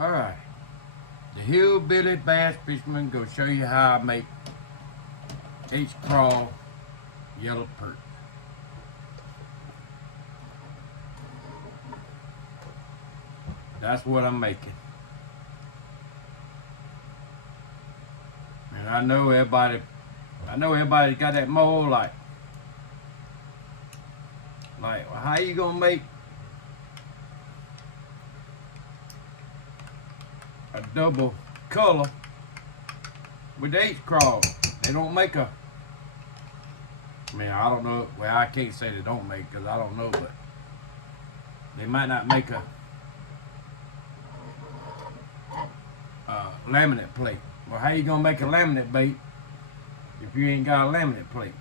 Alright, the hillbilly bass fisherman gonna show you how I make H-craw yellow perch. That's what I'm making. And I know everybody got that mold like, well, how you gonna make a double color with H-craw? They don't make a, I mean, I don't know, well, I can't say they don't make because I don't know, but they might not make a laminate plate. Well, how you gonna make a laminate bait if you ain't got a laminate plate?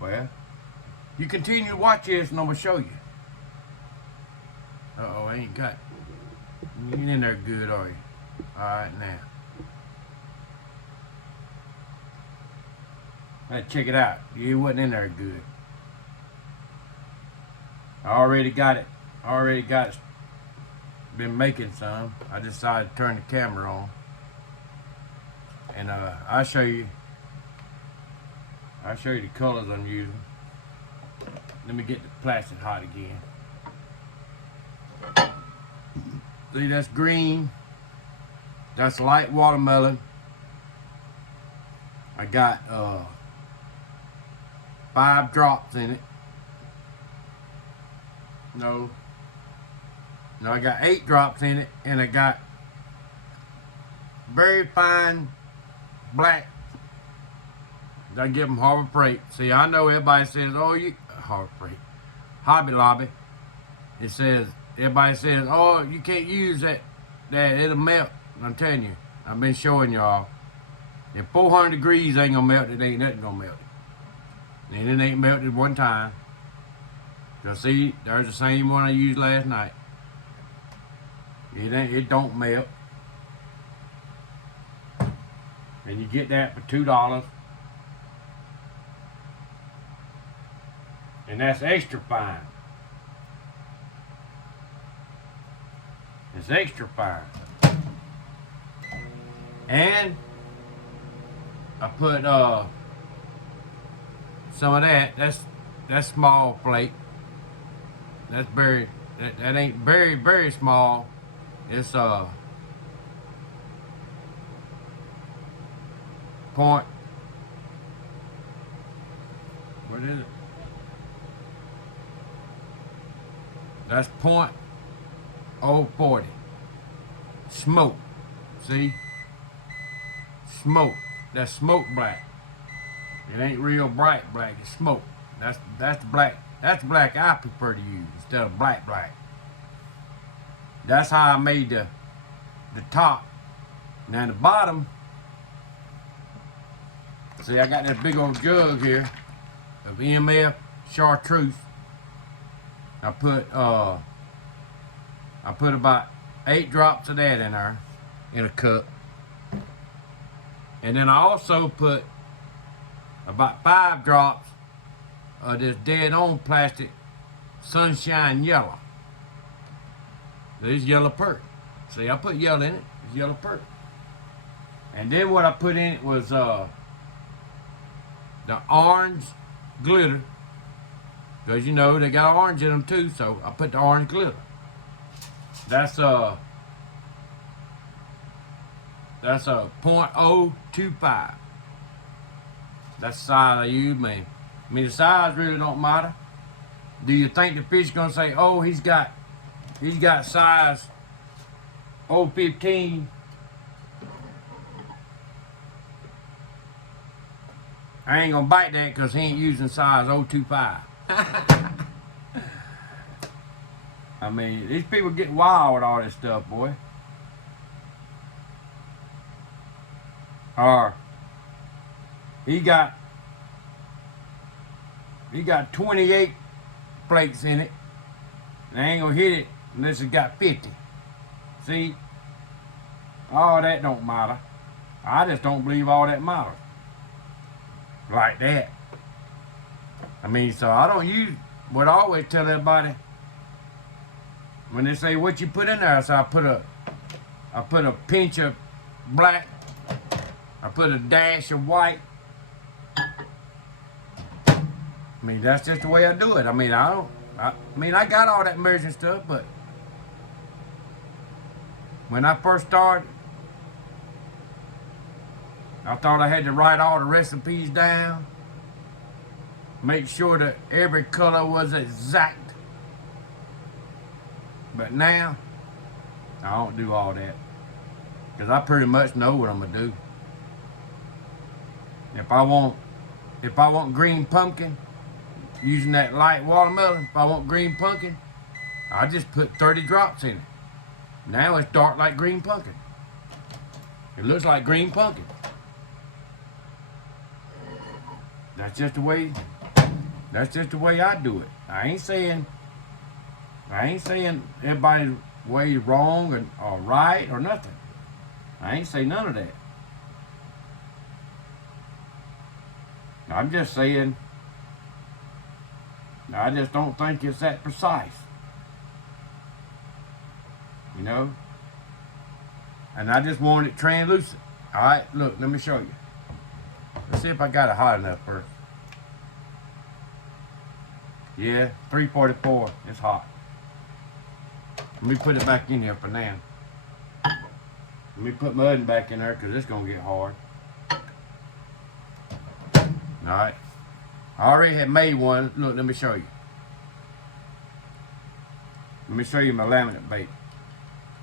Well, you continue to watch this and I'm gonna show you. Uh-oh, I ain't got, you ain't in there good, are you? Alright, now. Let's check it out. You wasn't in there good. I already got it. Been making some. I decided to turn the camera on. And I'll show you the colors I'm using. Let me get the plastic hot again. See, that's green. That's light watermelon. I got 5 drops in it. No, I got 8 drops in it, and I got very fine black. I give them Harbor Freight. See, I know everybody says, oh, you Harbor Freight, Hobby Lobby. It says, everybody says, oh, you can't use that it'll melt. I'm telling you, I've been showing y'all. If 400 degrees ain't gonna melt it, ain't nothing gonna melt it. And it ain't melted one time. Cause see, there's the same one I used last night. It don't melt. And you get that for $2. And that's extra fine. It's extra fine. And I put some of that's small flake. That's very, that ain't very small. It's point, what is it? That's .040. Smoke. See? Smoke. That's smoke black. It ain't real bright black, it's smoke. That's the black. That's the black I prefer to use instead of black. That's how I made the top. Now the bottom, see, I got that big old jug here of MF chartreuse. I put about 8 drops of that in there in a cup. And then I also put about 5 drops of this dead on plastic sunshine yellow. This yellow perch. See, I put yellow in it. It's yellow perch. And then what I put in it was the orange glitter. Because you know they got orange in them too, so I put the orange glitter. That's a .025. That's the size I use, man. I mean, the size really don't matter. Do you think the fish gonna say, oh, he's got size 015? I ain't gonna bite that because he ain't using size 025. I mean, these people get wild with all this stuff, boy. Or he got 28 flakes in it. And I ain't gonna hit it unless it got 50. See? All that don't matter. I just don't believe all that matters. Like that. I mean, so I don't use what I always tell everybody when they say what you put in there. So I put a I put a pinch of black. I put a dash of white. I mean, that's just the way I do it. I mean, I got all that measuring stuff, but when I first started, I thought I had to write all the recipes down, make sure that every color was exact. But now, I don't do all that, because I pretty much know what I'm gonna do. If I want green pumpkin, using that light watermelon, if I want green pumpkin, I just put 30 drops in it. Now it's dark like green pumpkin. It looks like green pumpkin. That's just the way I do it. I ain't saying everybody's way is wrong or right or nothing. I ain't say none of that. I'm just saying, I just don't think it's that precise. You know? And I just want it translucent. Alright, look, let me show you. Let's see if I got it hot enough first. Yeah, 344. It's hot. Let me put it back in here for now. Let me put my oven back in there because it's going to get hard. Alright. I already had made one. Look, let me show you. Let me show you my laminate bait.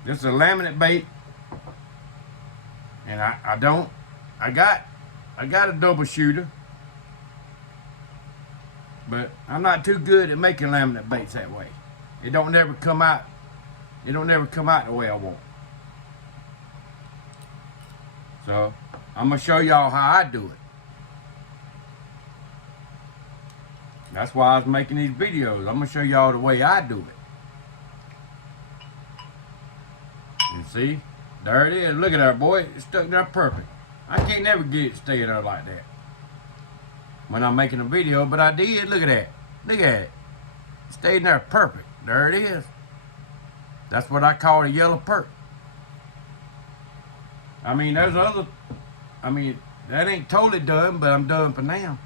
This is a laminate bait. And I got a double shooter. But I'm not too good at making laminate baits that way. It don't never come out. It don't never come out the way I want. So I'm gonna show y'all how I do it. That's why I was making these videos. I'm gonna show y'all the way I do it. You see? There it is. Look at that, boy. It's stuck there perfect. I can't never get it to stay there like that when I'm making a video, but I did. Look at that. Look at it. It stayed there perfect. There it is. That's what I call a yellow perch. I mean, there's other, that ain't totally done, but I'm done for now.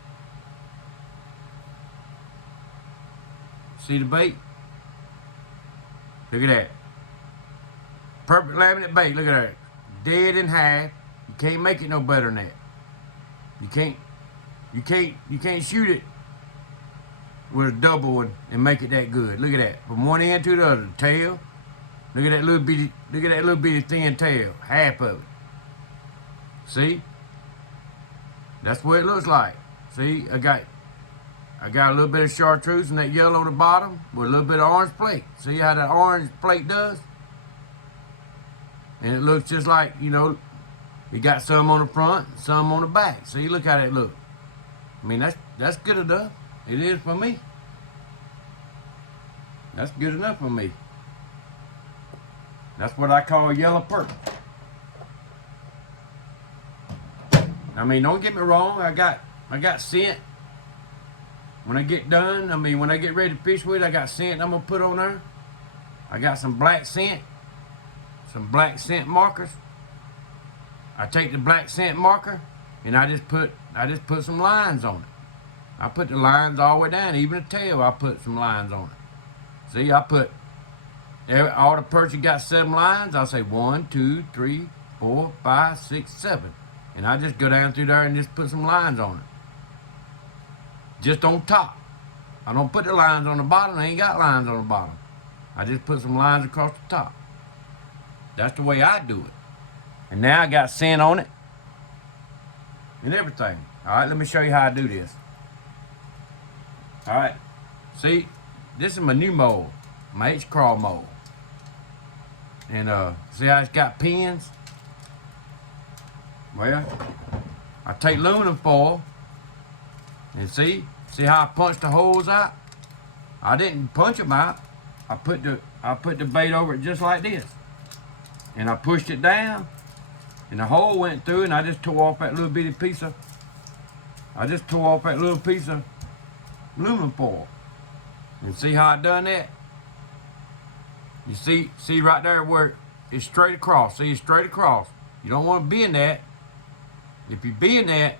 See the bait? Look at that. Perfect laminate bait. Look at that. Dead in half. You can't make it no better than that. You can't shoot it with a double one and make it that good. Look at that. From one end to the other. The tail. Look at that little bitty thin tail. Half of it. See? That's what it looks like. See, I got a little bit of chartreuse and that yellow on the bottom with a little bit of orange plate. See how that orange plate does? And it looks just like, you know, you got some on the front, some on the back. See, look how that look. I mean, that's good enough. It is for me. That's good enough for me. That's what I call a yellow perch. I mean, don't get me wrong. I got scent. When I get done, when I get ready to fish with it, I got scent I'm gonna put on there. I got some black scent markers. I take the black scent marker and I just put some lines on it. I put the lines all the way down, even the tail. I put some lines on it. See, I put all the perch got 7 lines. I'll say 1, 2, 3, 4, 5, 6, 7, and I just go down through there and just put some lines on it. Just on top. I don't put the lines on the bottom. I ain't got lines on the bottom. I just put some lines across the top. That's the way I do it. And now I got scent on it and everything. All right, let me show you how I do this. All right, see, this is my new mold, my H-craw mold. And see how it's got pins? Well, I take aluminum foil and see how I punched the holes out? I didn't punch them out. I put the bait over it just like this. And I pushed it down and the hole went through, and I just tore off that little bitty piece of aluminum foil. And see how I done that? You see right there where it's straight across. See, it's straight across. You don't want to be in that. If you be in that,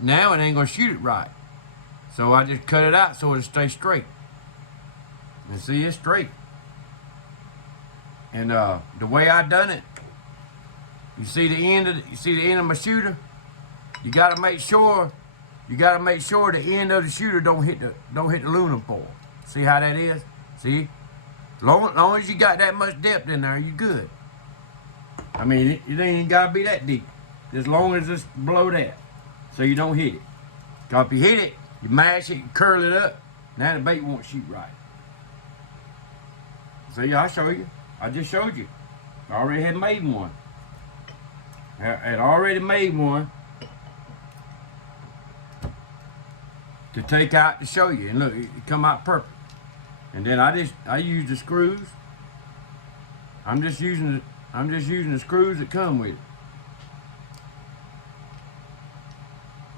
now it ain't gonna shoot it right. So I just cut it out so it'll stay straight. And see, it's straight. And the way I done it, you see the end of my shooter. You gotta make sure the end of the shooter don't hit the aluminum foil. See how that is? See, long as you got that much depth in there, you good. I mean, it ain't gotta be that deep. As long as it's below that, so you don't hit it. Cause if you hit it, you mash it, and curl it up. Now the bait won't shoot right. See, I'll show you. I just showed you. I already had made one. I had already made one to take out to show you. And look, it come out perfect. And then I use the screws. I'm just using the screws that come with it.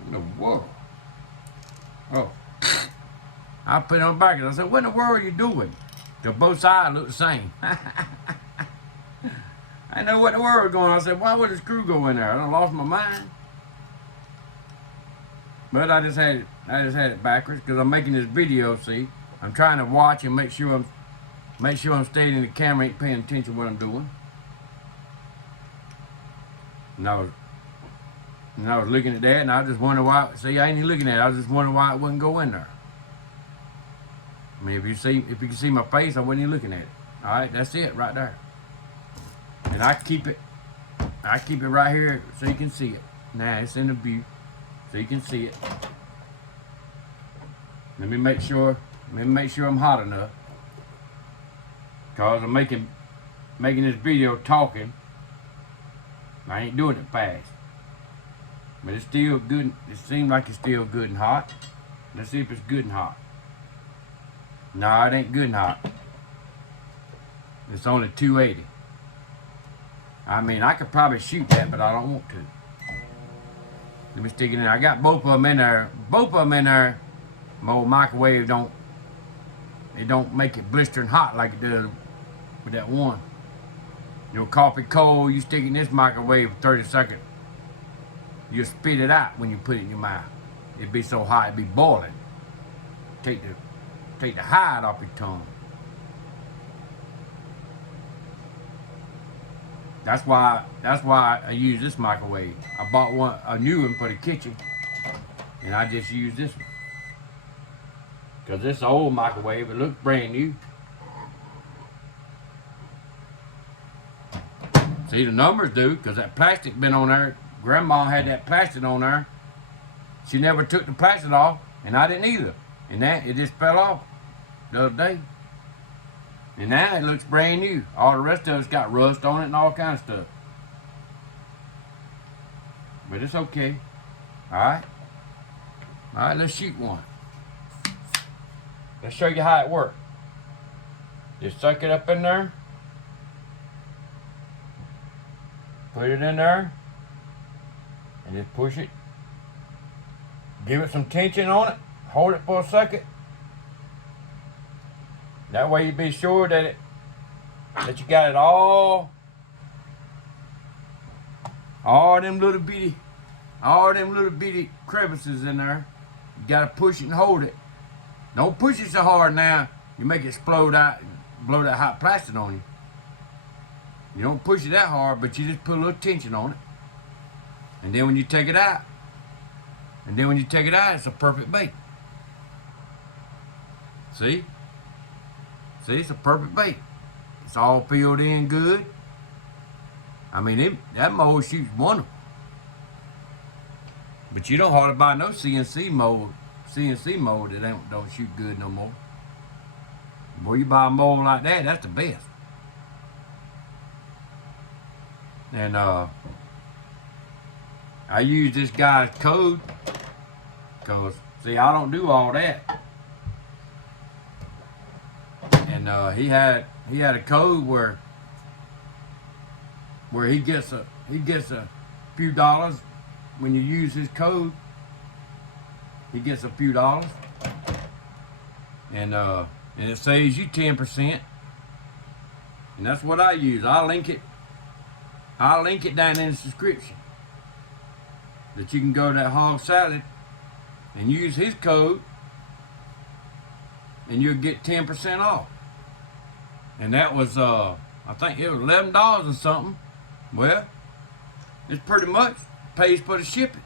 In the world? Oh. I put it on the back and I said, what in the world are you doing? Because both sides look the same. I know what the world was going on. I said, why would the screw go in there? I done lost my mind. But I just had it backwards because I'm making this video, see. I'm trying to watch and make sure I'm staying in the camera, ain't paying attention to what I'm doing. And I was looking at that and I just wondered why. See, I ain't even looking at it. I was just wondering why it wouldn't go in there. I mean, if you can see my face, I wasn't even looking at it. All right, that's it right there. And I keep it right here so you can see it. Now it's in the view, so you can see it. Let me make sure I'm hot enough. Cause I'm making this video talking. I ain't doing it fast. But it's still good. It seems like it's still good and hot. Let's see if it's good and hot. No, it ain't good and hot. It's only 280. I mean, I could probably shoot that, but I don't want to. Let me stick it in there. I got both of them in there. My old microwave don't make it blistering hot like it does with that one. You know, coffee cold, you stick it in this microwave for 30 seconds. You spit it out when you put it in your mouth. It'd be so hot, it'd be boiling. Take the hide off your tongue. That's why I use this microwave. I bought a new one for the kitchen, and I just use this one. Cause this old microwave, it looks brand new. See, the numbers do, cause that plastic been on there. Grandma had that plastic on there. She never took the plastic off, and I didn't either. And that, it just fell off the other day. And now it looks brand new. All the rest of it's got rust on it and all kinds of stuff. But it's okay. Alright? Alright, let's shoot one. Let's show you how it works. Just suck it up in there. Put it in there. And just push it. Give it some tension on it. Hold it for a second. That way you be sure that you got it all them little bitty crevices in there. You gotta push it and hold it. Don't push it so hard now. You make it explode out and blow that hot plastic on you. You don't push it that hard, but you just put a little tension on it. And then when you take it out, it's a perfect bait. See? See, it's a perfect bait. It's all filled in good. I mean, that mold shoots wonderful. But you don't hardly buy no CNC mold that don't shoot good no more. Boy, you buy a mold like that, that's the best. And I use this guy's code, cause see, I don't do all that. And he had a code where he gets a few dollars when you use his code. He gets a few dollars, and it saves you 10%. And that's what I use. I'll link it down in the description. That you can go to that Hog Salad and use his code and you'll get 10% off. And that was I think it was $11 or something. Well, it's pretty much pays for the shipping.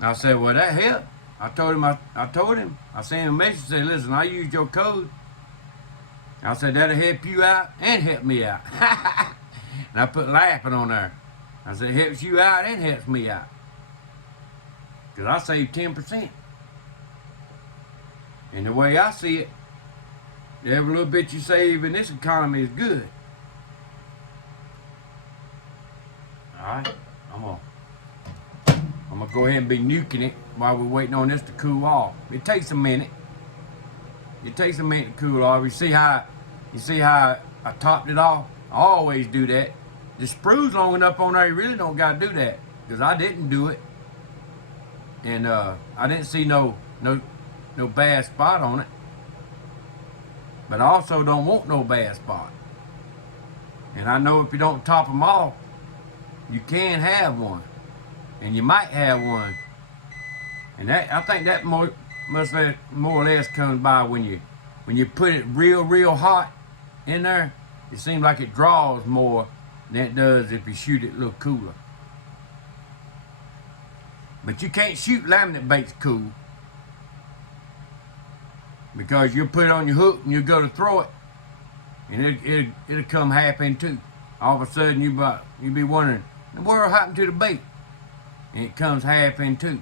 I said, well, that helped. I told him, I sent him a message, said, listen, I used your code. I said, that'll help you out and help me out. And I put laughing on there. I said, it helps you out and helps me out. Because I saved 10%. And the way I see it, every little bit you save in this economy is good. Alright, I'm gonna go ahead and be nuking it while we're waiting on this to cool off. It takes a minute. It takes a minute to cool off. You see how I topped it off? I always do that. The sprue's long enough on there, you really don't gotta do that. Because I didn't do it. And I didn't see no bad spot on it. But I also don't want no bad spot. And I know if you don't top them off, you can have one. And you might have one. And that, I think that more or less comes by when you put it real hot in there. It seems like it draws more than it does if you shoot it a little cooler. But you can't shoot laminate baits cool, because you'll put it on your hook and you'll go to throw it, and it'll come half in two. All of a sudden you'll be wondering, what happened to the bait? And it comes half in two.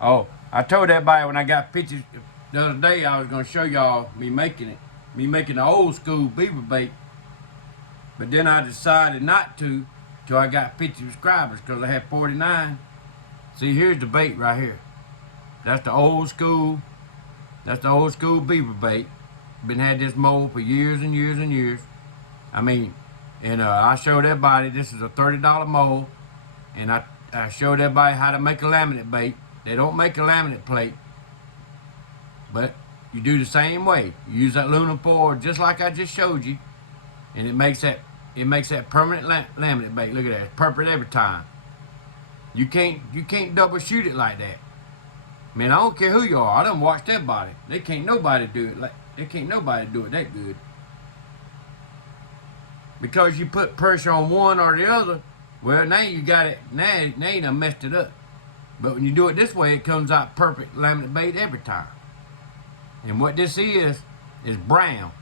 Oh, I told everybody when I got pictures the other day, I was going to show y'all me making the old school beaver bait. But then I decided not to till I got 50 subscribers, because I had 49. See, here's the bait right here. That's the old school beaver bait. Been had this mold for years and years and years. I mean, and I showed everybody this is a $30 mold, and I showed everybody how to make a laminate bait. They don't make a laminate plate, but you do the same way. You use that aluminum foil just like I just showed you, and it makes that permanent laminate bait. Look at that, it's perfect every time. You can't double shoot it like that. Man, I don't care who you are. I done watched everybody. They can't nobody do it that good. Because you put pressure on one or the other, well, now you got it. Now you done messed it up. But when you do it this way, it comes out perfect laminate bait every time. And what this is brown.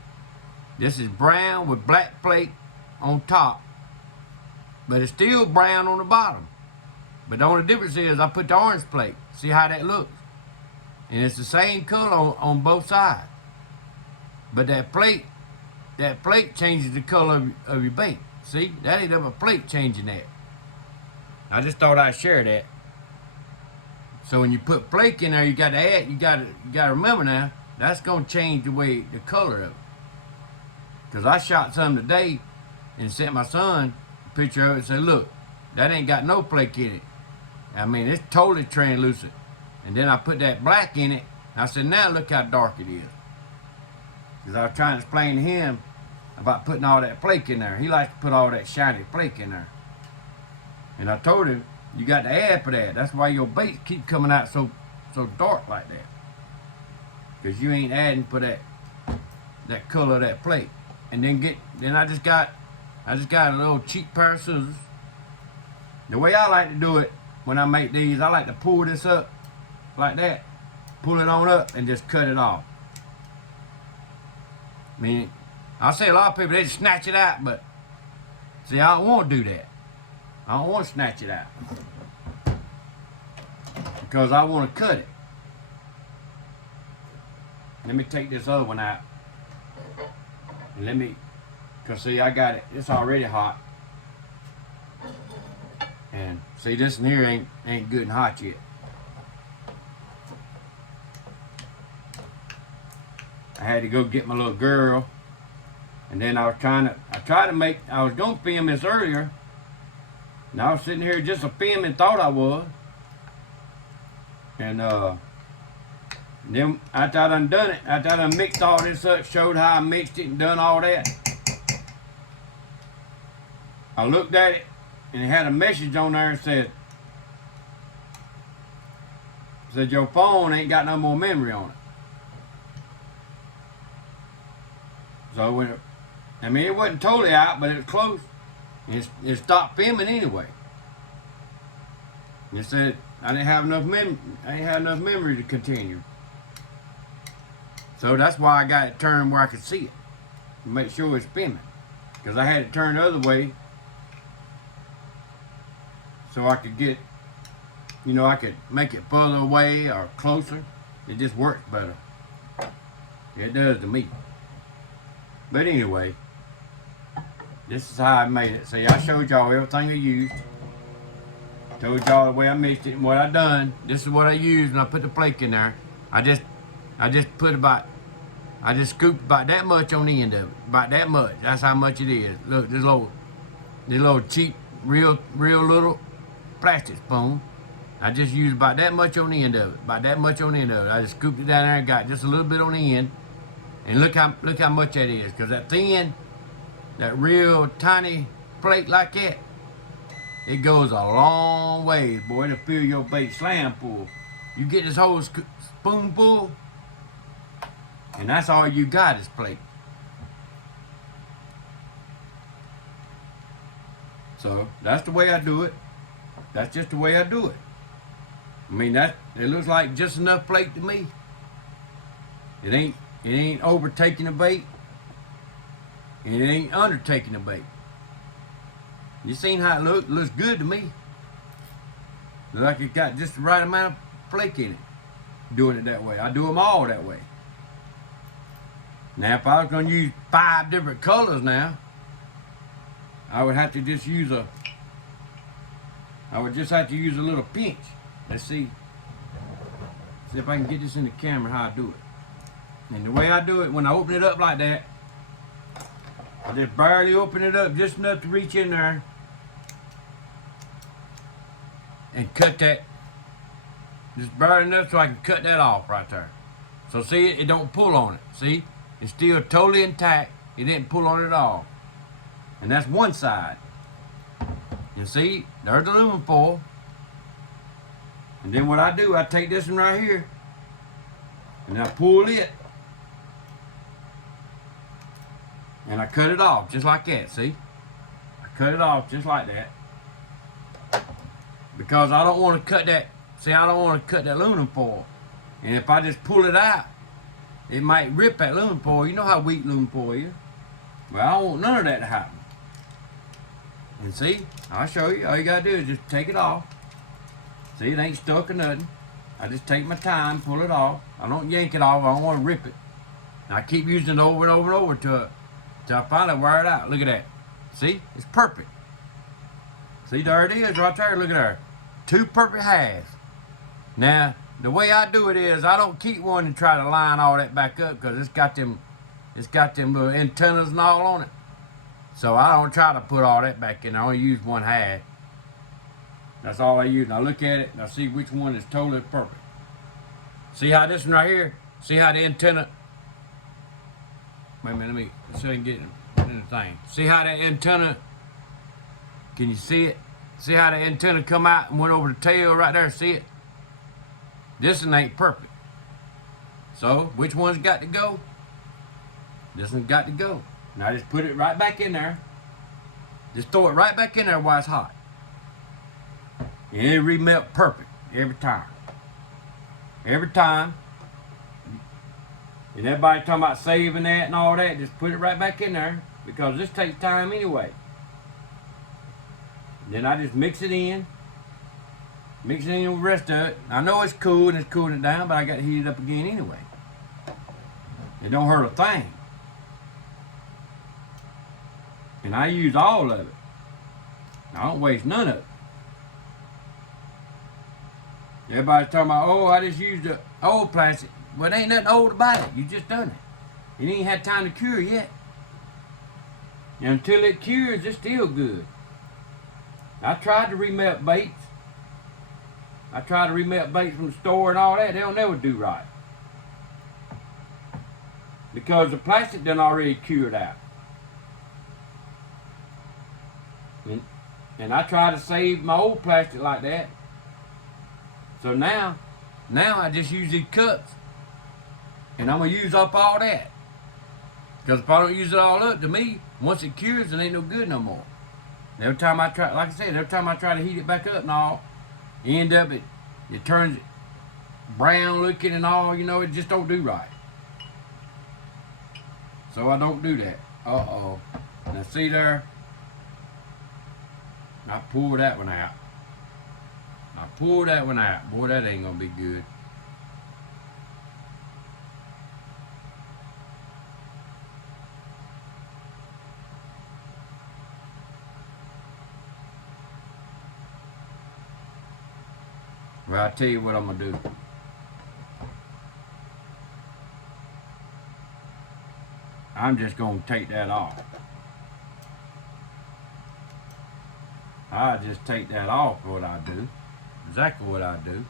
This is brown with black plate on top, but it's still brown on the bottom. But the only difference is I put the orange plate. See how that looks? And it's the same color on both sides. But that plate changes the color of your bait. See, that ain't a plate changing that. I just thought I'd share that. So when you put flake in there, you got to add. You got to remember now. That's gonna change the color of it. Cause I shot some today and sent my son a picture of it and said, "Look, that ain't got no flake in it. I mean, it's totally translucent." And then I put that black in it. I said, "Now look how dark it is." Cause I was trying to explain to him about putting all that flake in there. He likes to put all that shiny flake in there. And I told him, you got to add for that. That's why your baits keep coming out so dark like that. Because you ain't adding for that color of that plate. And then I just got a little cheap pair of scissors. The way I like to do it when I make these, I like to pull this up like that. Pull it on up and just cut it off. I mean, I see a lot of people, they just snatch it out, but see, I don't want to do that. I don't want to snatch it out. Because I want to cut it. Let me take this other one out. And because see, I got it, it's already hot. And see, this one here ain't good and hot yet. I had to go get my little girl. And then I was gonna film this earlier. And I was sitting here just a filming, thought I was. And Then after I done it, after I done mixed all this up, showed how I mixed it and done all that, I looked at it and it had a message on there that said your phone ain't got no more memory on it. So when it, I mean, it wasn't totally out, but it was close. It stopped filming anyway. It said I didn't have enough memory to continue. So that's why I got it turned where I could see it to make sure it's filming. Because I had it turned the other way so I could get, you know, I could make it further away or closer. It just works better. It does to me. But anyway, this is how I made it. See, I showed y'all everything I used. Told y'all the way I mixed it and what I done. This is what I used when I put the flake in there. I just scooped about that much on the end of it. About that much. That's how much it is. Look, this little cheap, real little plastic spoon. I just used about that much on the end of it. About that much on the end of it. I just scooped it down there and got just a little bit on the end. And look how much that is. Because that thin, that real tiny flake like that, it goes a long way, boy, to fill your bait slam full. You get this whole spoonful, and that's all you got is flake. So that's the way I do it. That's just the way I do it. I mean, it looks like just enough flake to me. It ain't overtaking the bait, and it ain't undertaking the bait. You seen how it looks? It looks good to me. Looks like it got just the right amount of flake in it. Doing it that way. I do them all that way. Now, if I was going to use 5 different colors now, I would have to just use a little pinch. Let's see. See if I can get this in the camera how I do it. And the way I do it, when I open it up like that, I just barely open it up just enough to reach in there and cut that. Just barely enough so I can cut that off right there. So see, it don't pull on it. See, it's still totally intact. It didn't pull on it at all. And that's one side. You see, there's the aluminum foil. And then what I do, I take this one right here and I pull it. And I cut it off just like that, see? I cut it off just like that. Because I don't want to cut that, see, I don't want to cut that aluminum foil. And if I just pull it out, it might rip that aluminum foil. You know how weak aluminum foil is. Well, I don't want none of that to happen. And see, I'll show you. All you gotta do is just take it off. See, it ain't stuck or nothing. I just take my time, pull it off. I don't yank it off, I don't want to rip it. And I keep using it over and over and over till I finally wear it out. Look at that. See? It's perfect. See, there it is right there. Look at there. 2 perfect halves. Now, the way I do it is I don't keep one and try to line all that back up because it's got them little antennas and all on it. So I don't try to put all that back in. I only use 1 half. That's all I use. And I look at it and I see which one is totally perfect. See how this one right here? See how the antenna... Wait a minute, let me see if I can get it in the thing. See how that antenna, can you see it? See how the antenna come out and went over the tail right there, see it? This one ain't perfect. So, which one's got to go? This one's got to go. Now just put it right back in there. Just throw it right back in there while it's hot. And it remelt perfect every time. Every time. And everybody talking about saving that and all that, just put it right back in there because this takes time anyway. Then I just mix it in with the rest of it. I know it's cool and it's cooling it down, but I got to heat it up again anyway. It don't hurt a thing. And I use all of it. I don't waste none of it. Everybody's talking about, oh, I just used the old plastic. Well, there ain't nothing old about it. You just done it. It ain't had time to cure yet. And until it cures, it's still good. I tried to remelt baits. I tried to remelt baits from the store and all that. They'll never do right. because the plastic done already cured out. And I try to save my old plastic like that. So now I just use these cups. And I'm going to use up all that. Because if I don't use it all up, to me, once it cures, it ain't no good no more. And every time I try, like I said, every time I try to heat it back up and all, you end up, it turns brown looking and all, you know, it just don't do right. So I don't do that. Uh-oh. Now see there? I pulled that one out. I pulled that one out. Boy, that ain't gonna be good. Well, I'll tell you what I'm gonna do. I'm just gonna take that off. I just take that off, what I do. Exactly what I do.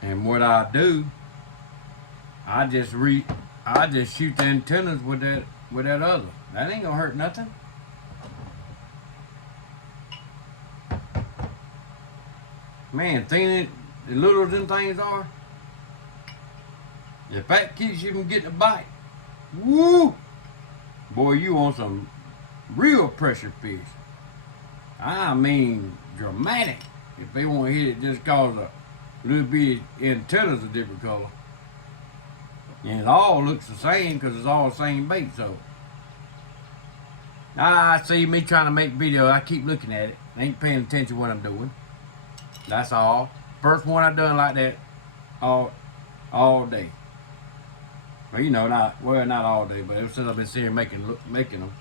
And what I do, I just shoot the antennas with that other. That ain't gonna hurt nothing. Man, the little them things are, if that keeps you from getting a bite, woo! Boy, you want some real pressure fish. I mean, dramatic. If they want to hit it just cause a little bit antennas a different color. And it all looks the same because it's all the same bait, so. I see me trying to make video, I keep looking at it. I ain't paying attention to what I'm doing. That's all. First one I done like that all day. Well, you know, not all day, but ever since I've been sitting making them.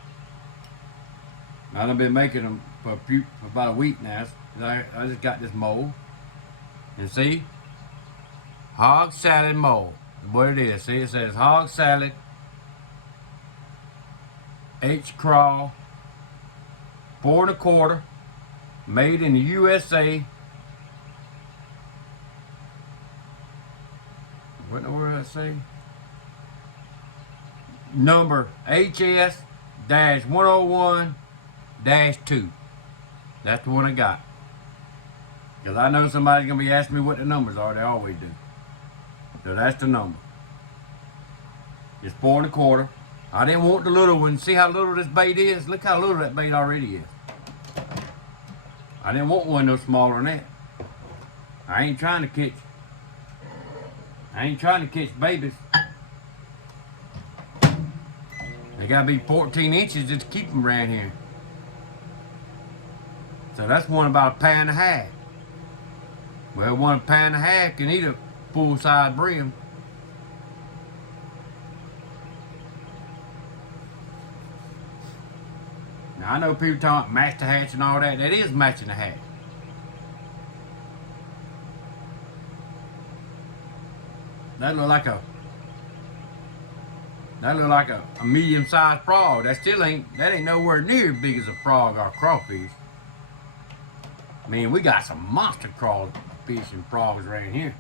I've been making them for about a week now. I just got this mold. And see? Hog salad mold. What it is. See, it says hog salad, H-craw, 4 1/4, made in the USA. What the word I say? Number HS-101-2. That's the one I got. Because I know somebody's going to be asking me what the numbers are. They always do. So that's the number. It's 4 1/4. I didn't want the little one. See how little this bait is? Look how little that bait already is. I didn't want one no smaller than that. I ain't trying to catch babies. They gotta be 14 inches just to keep them around here. So that's one about 1.5 pounds. Well, 1.5 pounds can eat a full-size brim. Now I know people talking match the hatch and all that. That is matching the hatch. That look like a medium-sized frog. That ain't nowhere near as big as a frog or a crawfish. Man, we got some monster crawfish and frogs right here.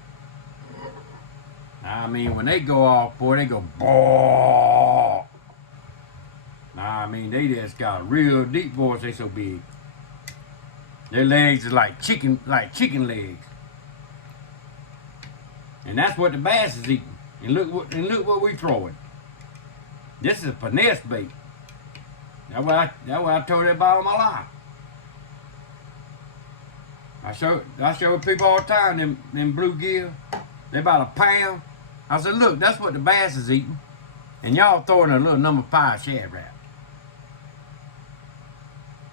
I mean, when they go off, boy, they go baw. I mean, they just got a real deep voice. They so big. Their legs is like chicken legs. And that's what the bass is eating. And look what we throwing. This is a finesse bait. That's what I told everybody all my life. I show people all the time them bluegill. They about a pound. I said, look, that's what the bass is eating. And y'all throwing a little number 5 shad wrap.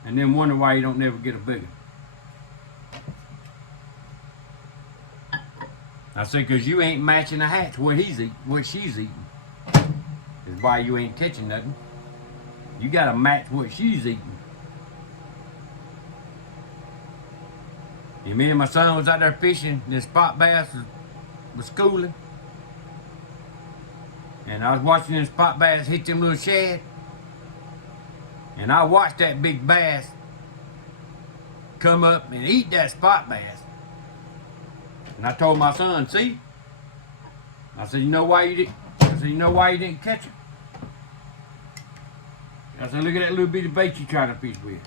And then wonder why you don't never get a bigger. I said, because you ain't matching the hatch what she's eating. Is why you ain't catching nothing. You gotta match what she's eating. And me and my son was out there fishing, and this spot bass was schooling. And I was watching this spot bass hit them little shad. And I watched that big bass come up and eat that spot bass. And I told my son, see? I said, you know why you didn't catch it? I said, look at that little bitty bait you trying to fish with.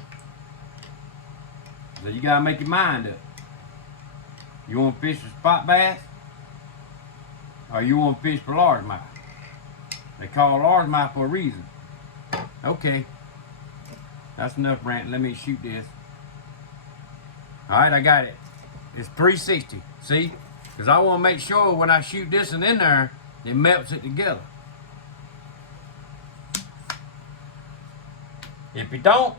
I said, you gotta make your mind up. You want to fish for spot bass? Or you want to fish for largemouth? They call largemouth for a reason. Okay. That's enough ranting. Let me shoot this. Alright, I got it. It's 360. See? Because I want to make sure when I shoot this and in there, it melts it together. If you don't,